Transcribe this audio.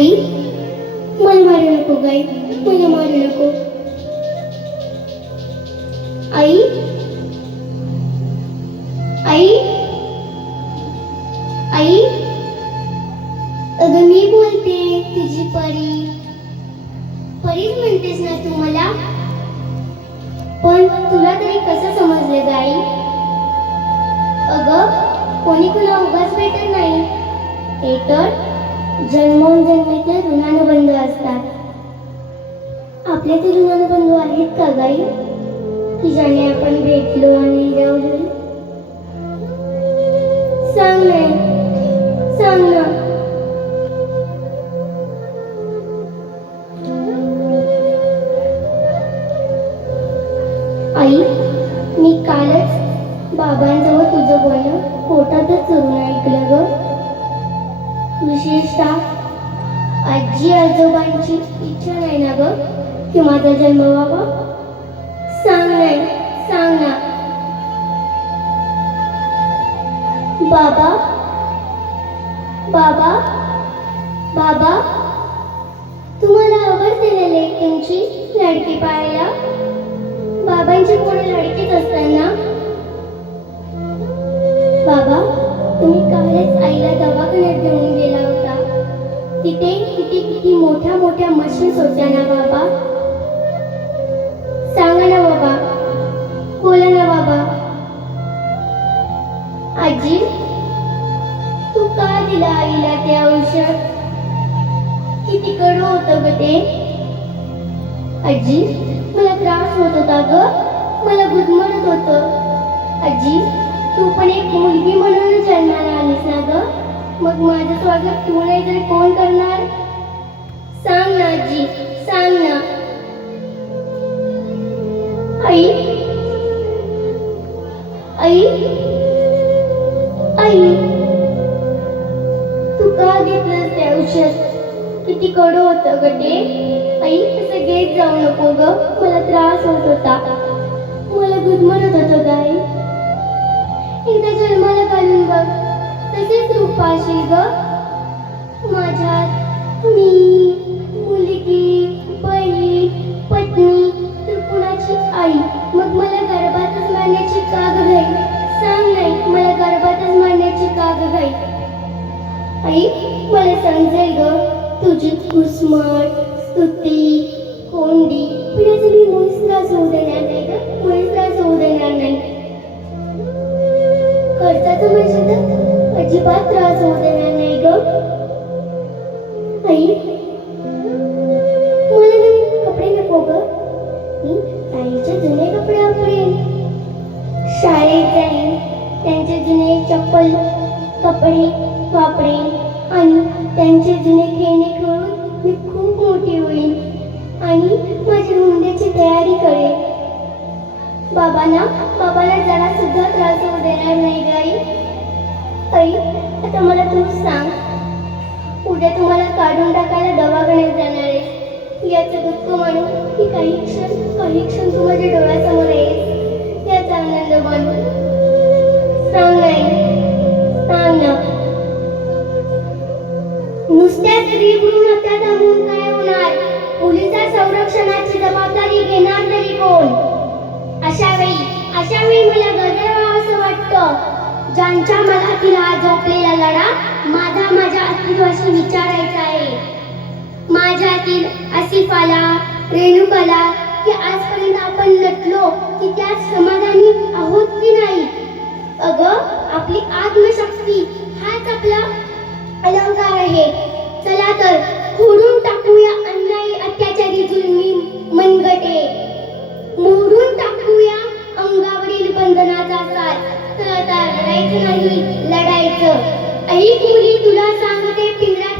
आई मला मारू नको गाई मला मारू नको. आई आई आई अगं मी बोलते तुझी परी. परीच म्हणतेस ना तू मला? पण तुला तरी कसं समजलं गाई अगं कोणी तुला उगाच भेटत नाही. हे तर जन्मोन जन्मीचे ऋणानुबंध असतात. आपले ते ऋणानुबंध आहेत का गाई? की ज्याने आपण भेटलो आणि राहलो सांग नाही सांग ना. आई मी कालच बाबांजवळ तुझं बोलणं पोटातच चढून ऐकलं ग. विशेषतः आजी आजोबांची इच्छा नाही ना ग? की माझा जन्म व्हावा? सांग नाही सांग ना. बाबा बाबा बाबा तुम्हाला आवडते दिलेले तुमची लडकी पाहायला बाबांची कोण लडकीच असताना बाबा किती मोठ्या मोठ्या मशीन्स होत्या ना बाबा? सांगा ना बाबा. बोला ना बाबा. आजी तू का दिला आईला ते औषध? किती कडू होतं ग ते? आजी मला त्रास होत होता ग. मला गुदमरत होतं. आजी तू पण एक मुलगी म्हणून जन्माला आलीस ना ग. मग माझं स्वागत तू नाही तर कोण करणार? ना आजी सांग ना. आई. आई. आई. तू का घेतलं त्या औषध किती कडू होतं ग आई असं घेत जाऊ नको ग. मला त्रास होत होता. मला गुदमरत होतं गाय एकदा जन्माला घालून बघ. तसेच रूपाशी ग. माझ्यात मी आई मला समजेल ग? तुझी घुसमट स्तुती कोंडी पिण्याचं मी मुळीच त्रास होऊ देणार नाही ग. मुळीच त्रास होऊ देणार नाही. खर्चाचं म्हणजे तर अजिबात त्रास होऊ देणार नाही ग. आई मला नवीन कपडे नको ग. मी आईचे जुने कपडे वापरेन शाळेत जाईन त्यांचे जुने चप्पल कपडे वापरेन आणि त्यांचे जुने खेळणे खेळून मी खूप मोठी होईन. आणि माझ्या हुंड्याची तयारी करेन. बाबांना बाबाला जरा सुद्धा त्रास होऊ देणार नाही गाई. आई आता मला तू सांग. उद्या तुम्हाला काढून टाकायला दवाखान्यात जाणार आहे. याचं दुःख म्हणून की काही क्षण काही क्षण तू माझ्या डोळ्यासमोर येईल याचा आनंद म्हणून सांग नाही सांग ना. नुसत्या स्त्री भ्रूण हत्या थांबवून काय होणार? मुलीच्या संरक्षणाची जबाबदारी घेणार तरी कोण? अशा वेळी अशा वेळी मला गजर असं वाटतं. ज्यांच्या मनातील हा झोपलेला लढा माझा माझ्या अस्तित्वाशी विचारायचा आहे. माझ्यातील आसिफाला रेणुकाला की आजपर्यंत आपण नटलो की त्या समाधानी आहोत की नाही? अगं आपली आत्मशक्ती हाच आपला अलंकार आहे. लढायचं. ऐक मुली तुला सांगते पिंगळा